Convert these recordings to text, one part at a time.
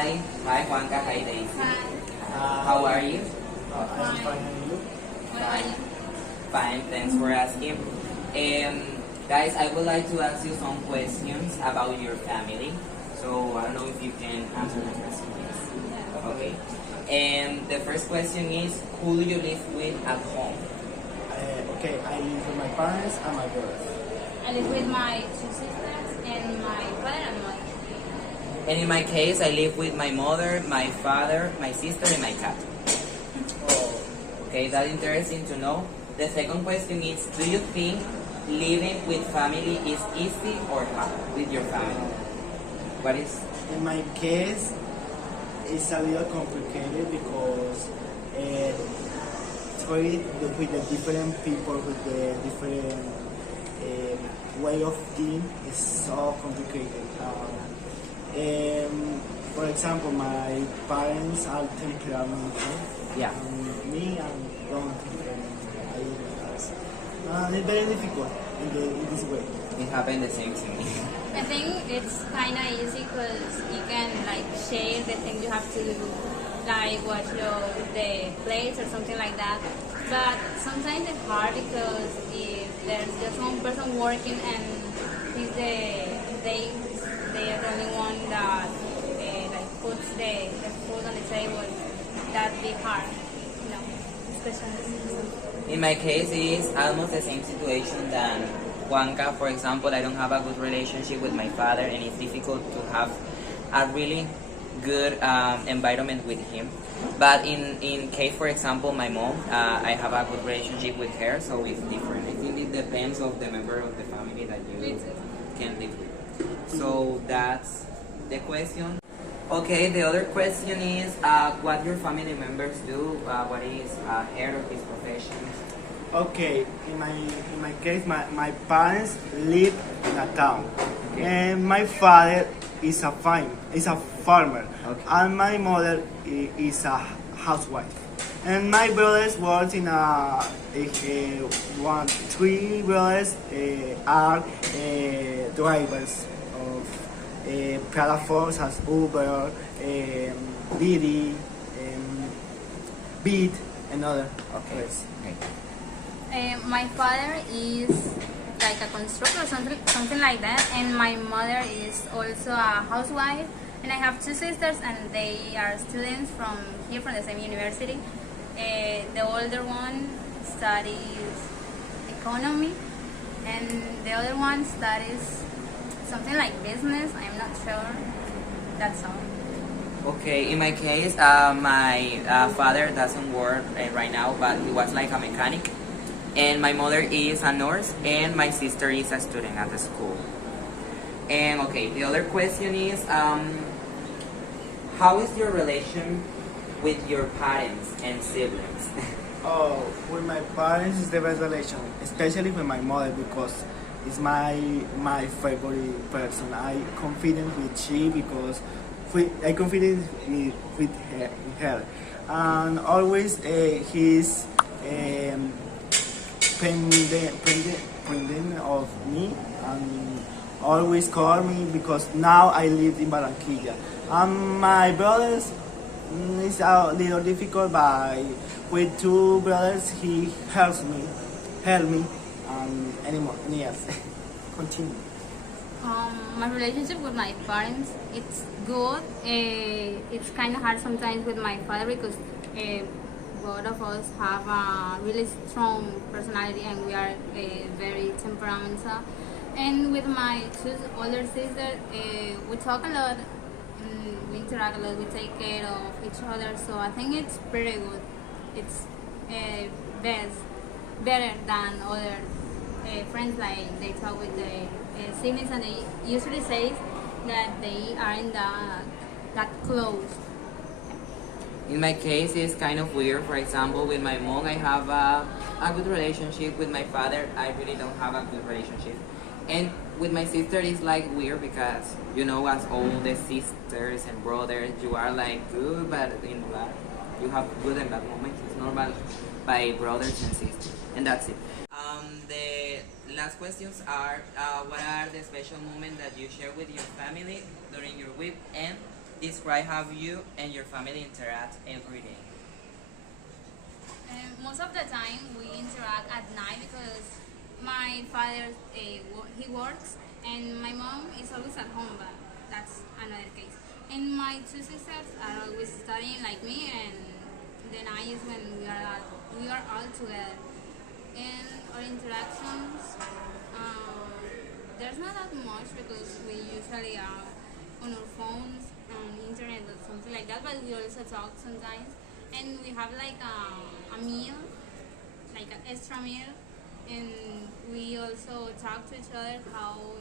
Hi Juanca, hi Daisy. Hi. How are you? I'm fine, and you? What are you? Fine, thanks for asking. Guys, I would like to ask you some questions about your family. So I don't know if you can answer the question, please. Okay. And the first question is, who do you live with at home? Okay, I live with my parents and my brothers. I live with my two sisters and my father and mother. And in my case, I live with my mother, my father, my sister, and my cat. Oh, Okay, that's interesting to know. The second question is, do you think living with family is easy or hard with your family? What is? in my case, it's a little complicated because with the different people, with the different way of thinking, is so complicated. For example, my parents are temperamental. Yeah. Me, I'm wrong temperamental. It's very difficult in this way. It happened the same to me. I think it's kind of easy because you can like share the things you have to do, like watch the plays or something like that. But sometimes it's hard because if there's just one person working and he's they are the only one that like puts the food on the table, that'd be hard, you know, especially. In my case, it's almost the same situation than Juanca. For example, I don't have a good relationship with my father, and it's difficult to have a really good environment with him. But in case, for example, my mom, I have a good relationship with her, so it's different. I think it depends of the member of the family that you can live with. So that's the question. Okay, the other question is what your family members do. What is her or his profession? Okay, in my case, my parents live in a town, and my father is a farmer, Okay. and my mother is a housewife, and my brothers work in three brothers are drivers of platforms as Uber, Didi, Beat, and other. Okay. Okay. My father is like a constructor or something like that, and my mother is also a housewife. And I have two sisters, and they are students from here, from the same university. The older one studies economy, and the other one studies something like business. I'm not sure. That's all. Okay, in my case, my father doesn't work right now, but he was like a mechanic. And my mother is a nurse, and my sister is a student at the school. And okay, the other question is, how is your relation with your parents and siblings? Oh, with my parents is the best relation, especially with my mother because it's my favorite person. I confident with she because I confident with her, and always he's pending of me and always call me because now I live in Barranquilla. My brothers is a little difficult, but with two brothers he help me, and any else. Continue. My relationship with my parents, it's good. It's kind of hard sometimes with my father because both of us have a really strong personality and we are very temperamental. And with my two older sisters, we talk a lot, we interact a lot, we take care of each other. So I think it's pretty good. It's better than other friends, like they talk with the siblings, and they usually say that they aren't that close. In my case, it's kind of weird. For example, with my mom, I have a good relationship. With my father, I really don't have a good relationship. And with my sister, it's like weird because, you know, as all the sisters and brothers, you are like good, but in that, you have good and bad moments. It's normal by brothers and sisters. And that's it. The last questions are, what are the special moments that you share with your family during your week, and describe how you and your family interact every day. Most of the time we interact at night because my father he works and my mom is always at home, but that's another case. And my two sisters are always studying like me, and the night is when we are all together. And our interactions, there's not that much because we usually are on our phones, on internet or something like that, but we also talk sometimes. And we have like a meal, like an extra meal, and we also talk to each other how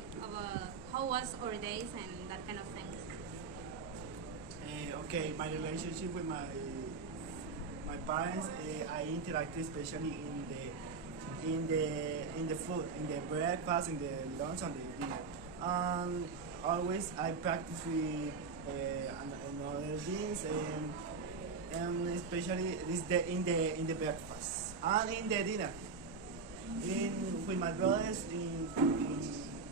was our days and that kind of things. Okay, my relationship with my parents, I interact especially in the food, in the breakfast, in the lunch, and the dinner. Always I practice with another things, and especially in the breakfast and in the dinner. With my brothers,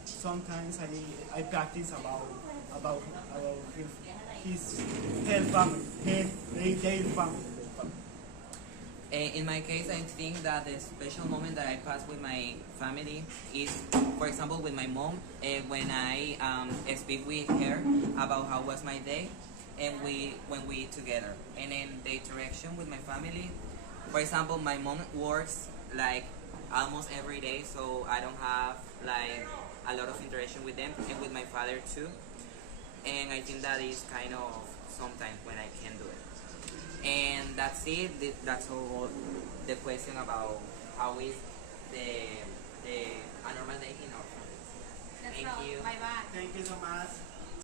sometimes I practice about his her family, their family. In my case, I think that the special moment that I pass with my family is, for example, with my mom, when I speak with her about how was my day, and when we together. And then the interaction with my family, for example, my mom works like almost every day, so I don't have like a lot of interaction with them, and with my father too. And I think that is kind of sometimes when I can do it. And that's it. That's all the question about how is the a normal day in our family. That's Thank all. you. Bye bye. Thank you so much.